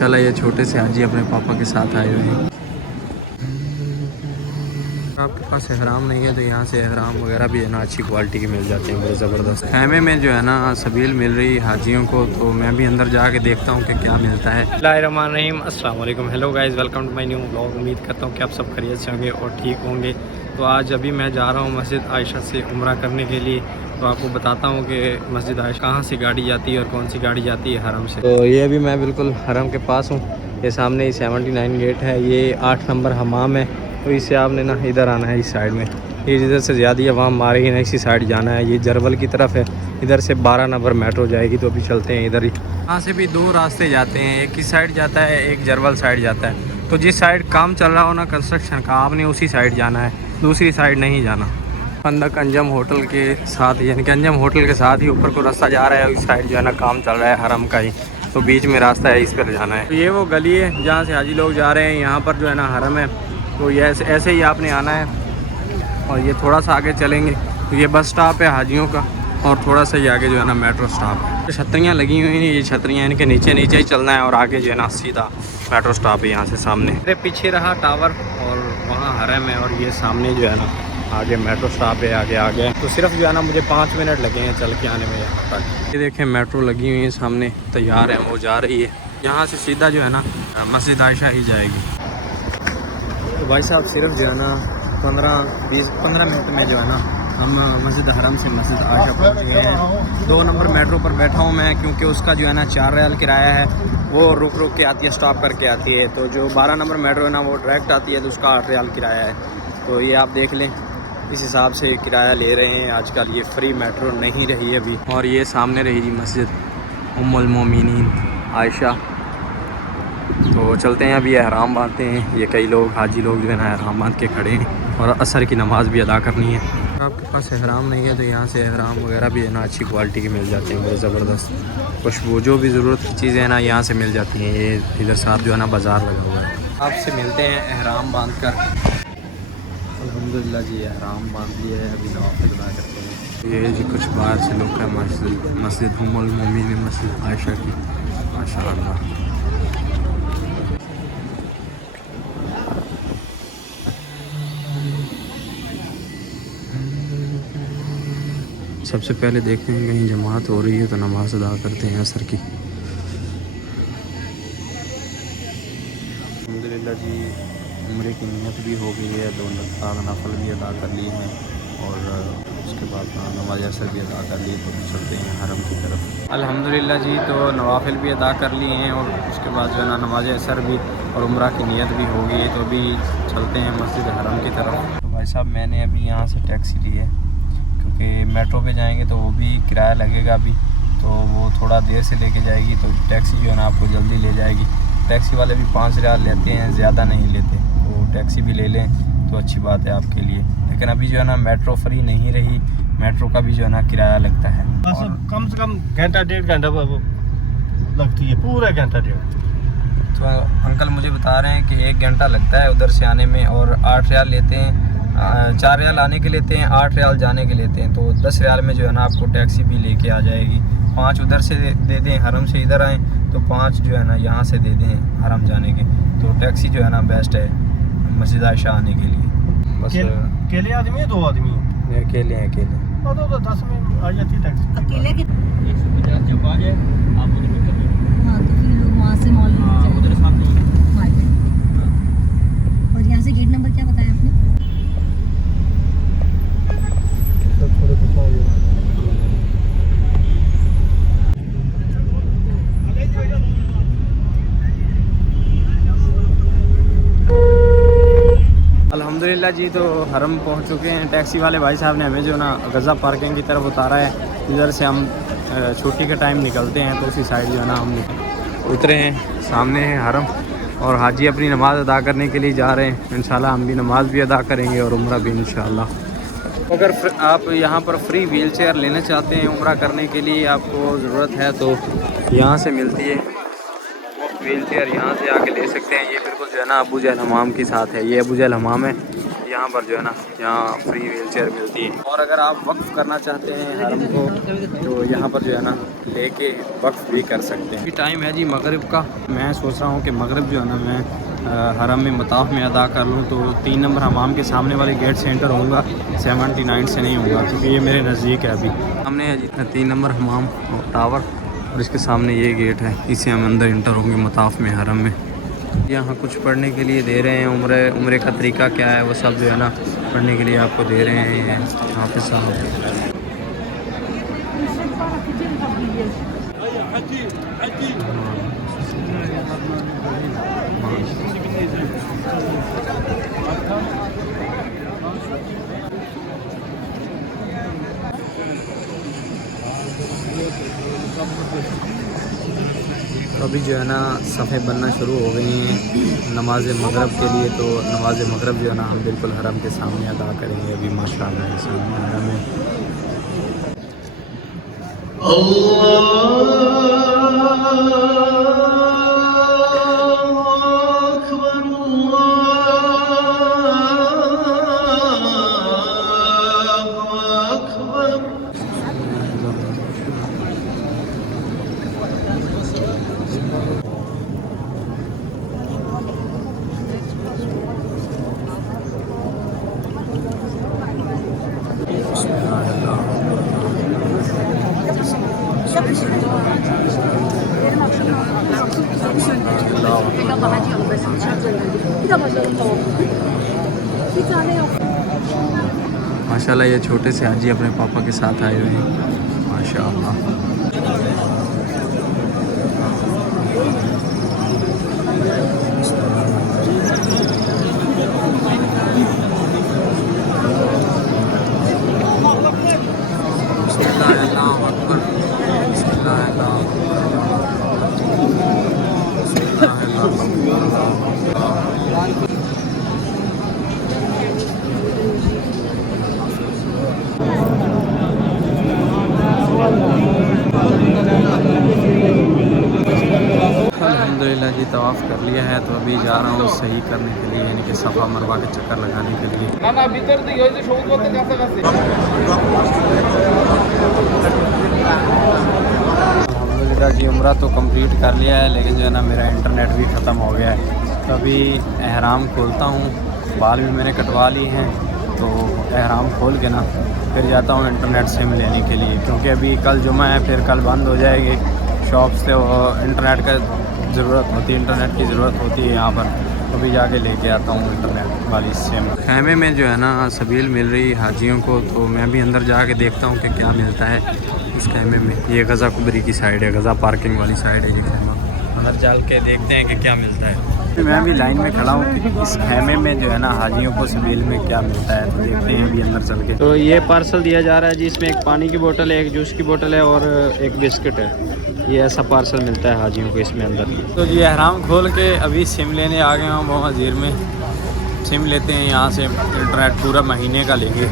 माशाल्लाह ये छोटे से हाजी अपने पापा के साथ आए हुए हैं। आपके पास एहराम नहीं है तो यहाँ से एहराम वगैरह भी है ना अच्छी क्वालिटी के मिल जाते हैं, बड़े ज़बरदस्त। खैमे में जो है ना सबील मिल रही हाजियों को, तो मैं भी अंदर जाके देखता हूँ कि क्या मिलता है। बिस्मिल्लाहिर्रहमानिर्रहीम, अस्सलाम वालेकुम, hello guys, welcome to my new blog. उम्मीद करता हूँ कि आप सब खैरियत से होंगे और ठीक होंगे। तो आज अभी मैं जा रहा हूँ मस्जिद आयशा से उम्रा करने के लिए। तो आपको बताता हूँ कि मस्जिद आयशा कहाँ से गाड़ी जाती है और कौन सी गाड़ी जाती है हरम से। तो ये अभी मैं बिल्कुल हरम के पास हूँ। ये सामने ही 79 गेट है, ये 8 नंबर हमाम है। तो इससे आपने ना इधर आना है, इस साइड में। ये इधर से ज़्यादा आवाम मारे ही ना, इसी साइड जाना है। ये जरवल की तरफ है, इधर से 12 नंबर मेट्रो जाएगी। तो अभी चलते हैं इधर ही। यहाँ से भी दो रास्ते जाते हैं, एक इस साइड जाता है, एक जरवल साइड जाता है। तो जिस साइड काम चल रहा हो ना कंस्ट्रक्शन का, आपने उसी साइड जाना है, दूसरी साइड नहीं जाना। फंदक अंजम होटल के साथ, यानी कि अंजम होटल के साथ ही ऊपर को रास्ता जा रहा है। इस साइड जो है ना काम चल रहा है हरम का ही, तो बीच में रास्ता है, इस पर जाना है। तो ये वो गली है जहाँ से हाजी लोग जा रहे हैं। यहाँ पर जो है ना हरम है, तो ये ऐसे ही आपने आना है। और ये थोड़ा सा आगे चलेंगे तो ये बस स्टॉप है हाजियों का, और थोड़ा सा ही आगे जो है ना मेट्रो स्टॉप है। छतरियाँ लगी हुई हैं, ये छतरियाँ इनके नीचे नीचे ही चलना है, और आगे जो है ना सीधा मेट्रो स्टॉप है यहाँ से सामने। मेरे पीछे रहा टावर और वहाँ हरम है, और ये सामने जो है ना आगे मेट्रो स्टॉप है, आगे आ गया। तो सिर्फ जो है ना मुझे 5 मिनट लगे हैं चल के आने में यहाँ तक। ये देखें मेट्रो लगी हुई है सामने, तैयार है, वो जा रही है। यहाँ से सीधा जो है ना मस्जिद आयशा ही जाएगी। तो भाई साहब सिर्फ जो है ना 15 मिनट में जो है ना हम मस्जिद हरम से मस्जिद आयशा पहुँच गए हैं। 2 नंबर मेट्रो पर बैठा हूँ मैं, क्योंकि उसका जो है ना 4 रियाल किराया है। वो रुक रुक के आती है, स्टॉप करके आती है। तो जो 12 नंबर मेट्रो है ना वो डायरेक्ट आती है, तो उसका 8 रियाल किराया है। तो ये आप देख लें, इस हिसाब से किराया ले रहे हैं आजकल। ये फ्री मेट्रो नहीं रही है अभी। और ये सामने रहेगी मस्जिद उम्मुल मोमिनीन आयशा। तो चलते हैं, अभी एहराम बांधते हैं। ये कई लोग हाजी लोग जो है ना एहराम बांध के खड़े हैं, और असर की नमाज़ भी अदा करनी है। आपके पास एहराम नहीं है तो यहाँ से एहराम वगैरह भी है ना अच्छी क्वालिटी के मिल जाते हैं, बड़े ज़बरदस्त। खुशबू जो भी ज़रूरत की चीज़ें हैं ना यहाँ से मिल जाती हैं। ये इधर साथ जो है ना बाज़ार लगा हुआ है। आपसे मिलते हैं एहराम बांध कर। अल्हम्दुलिल्लाह जी एहराम बांध लिया है, अभी नवाफिल अदा करते हैं। ये जी कुछ बाहर से लोग हैं, मस्जिद उम्मुल मोमिनीन मस्जिद आयशा की, माशाअल्लाह। सबसे पहले देखते हैं कहीं जमात हो रही है तो नमाज अदा करते हैं असर की। अल्हम्दुलिल्लाह जी उम्रे की नियत भी हो गई है, 2 रकात नफल भी अदा कर ली हैं, और उसके बाद नमाज असर भी अदा कर ली। तो चलते हैं हरम की तरफ। अल्हम्दुलिल्लाह जी तो नवाफिल भी अदा कर लिए हैं, और उसके बाद जो है ना नमाज असर भी और उम्रा की नियत भी हो गई है। तो अभी चलते हैं मस्जिद हरम की तरफ। तो भाई साहब मैंने अभी यहाँ से टैक्सी ली है, क्योंकि मेट्रो पे जाएंगे तो वो भी किराया लगेगा अभी, तो वो थोड़ा देर से लेके जाएगी। तो टैक्सी जो है ना आपको जल्दी ले जाएगी। टैक्सी वाले भी 5 रियाल लेते हैं, ज़्यादा नहीं लेते। तो टैक्सी भी ले लें तो अच्छी बात है आपके लिए। लेकिन अभी जो है ना मेट्रो फ्री नहीं रही, मेट्रो का भी जो है ना किराया लगता है। कम से कम घंटा 1.5 घंटा लगती है, पूरा घंटा 1.5। तो अंकल मुझे बता रहे हैं कि 1 घंटा लगता है उधर से आने में, और 8 रियाल लेते हैं। 4 रियाल आने के लेते हैं, 8 रियाल जाने के लेते हैं। तो 10 रियाल में जो है ना आपको टैक्सी भी लेके आ जाएगी। 5 उधर से दे दें, हरम से इधर आएँ तो 5 जो है ना यहाँ से दे दें हरम जाने के। तो टैक्सी जो है ना बेस्ट है मस्जिद आयशा आने के लिए। बस अकेले आदमी है, 2 आदमी है? अकेले हैं, अकेले। तो 10 में आ जाती है टैक्सी। अकेले के 150 जब आ जाए आप उधर निकल जाए। हाँ, तो फिर लोग वहाँ से मॉल उधर सामने मार्केट। और यहाँ से गेट नंबर क्या बताया आपने? थोड़े पता हो गया। अल्हम्दुलिल्लाह जी तो हरम पहुंच चुके हैं। टैक्सी वाले भाई साहब ने हमें जो ना गज़ा पार्किंग की तरफ उतारा है। इधर से हम छुट्टी के टाइम निकलते हैं, तो उसी साइड जो है ना हम उतरे हैं। सामने है हरम, और हाजी अपनी नमाज़ अदा करने के लिए जा रहे हैं। इंशाल्लाह हम भी नमाज़ भी अदा करेंगे और उम्रा भी इंशाल्लाह। अगर आप यहाँ पर फ्री व्हील चेयर लेना चाहते हैं उम्रा करने के लिए, आपको ज़रूरत है तो यहाँ से मिलती है व्हील चेयर, यहाँ से आके ले सकते हैं। ये बिल्कुल जो है ना अबू जहल हमाम के साथ है। ये अबू जहल हमाम है, यहाँ पर जो है ना यहाँ फ्री व्हील चेयर मिलती है। और अगर आप वक्फ करना चाहते हैं हरम को तो यहाँ पर जो है ना लेके वक्फ भी कर सकते हैं। टाइम है जी मगरिब का। मैं सोच रहा हूँ कि मगरिब जो है ना मैं हरम में मताफ में अदा कर लूँ। तो 3 नंबर हमाम के सामने वाले गेट से एंटर होऊंगा, 79 से नहीं होगा क्योंकि ये मेरे नज़दीक है। अभी हमने जितना 3 नंबर हमाम टावर और इसके सामने ये गेट है, इसे हम अंदर इंटर होंगे मताफ में हरम में। यहाँ कुछ पढ़ने के लिए दे रहे हैं, उम्रे का तरीका क्या है वो सब जो है ना पढ़ने के लिए आपको दे रहे हैं हाफिज़ साहब। तो अभी जो है ना सफ़े बनना शुरू हो गई हैं नमाज मगरब के लिए। तो नमाज मगरब जो है ना हम बिल्कुल हरम के सामने अदा करेंगे। अभी माशाअल्लाह सामने हरम है। माशाल्लाह ये छोटे से हाजी अपने पापा के साथ आए हुए हैं माशाल्लाह। अल्हम्दुलिल्लाह जी तवाफ़ कर लिया है। तो अभी जा रहा हूँ सही करने के लिए, यानी कि सफ़ा मरवा के चक्कर लगाने के लिए। अल्हम्दुलिल्लाह जी उम्रा तो कंप्लीट कर लिया है, लेकिन जो है ना मेरा इंटरनेट भी ख़त्म हो गया है। तो अभी एहराम खोलता हूँ, बाल भी मैंने कटवा लिए हैं। तो एहराम खोल के ना फिर जाता हूँ इंटरनेट सिम लेने के लिए, क्योंकि अभी कल जुमा है, फिर कल बंद हो जाएगी शॉप से। इंटरनेट का ज़रूरत होती है, इंटरनेट की ज़रूरत होती है यहाँ पर। अभी जाके लेके आता हूँ इंटरनेट वाली सिम। खैमे में जो है ना सबील मिल रही हाजियों को, तो मैं भी अंदर जाके देखता हूँ कि क्या मिलता है इस खैमे में। ये गज़ा कुबरी की साइड है, गज़ा पार्किंग वाली साइड है ये खैमा। अंदर जाल के देखते हैं कि क्या मिलता है। मैं भी लाइन में खड़ा हूँ कि इस खैमे में जो है ना हाजियों को सबील में क्या मिलता है, तो देखते हैं अभी अंदर चल के। तो ये पार्सल दिया जा रहा है जी, इसमें एक पानी की बोतल है, एक जूस की बोतल है और एक बिस्किट है। ये ऐसा पार्सल मिलता है हाजियों को इसमें अंदर। तो ये एहराम खोल के अभी सिम लेने आ गए हम वज़ीर में। सिम लेते हैं यहाँ से, इंटरनेट पूरा महीने का लेंगे।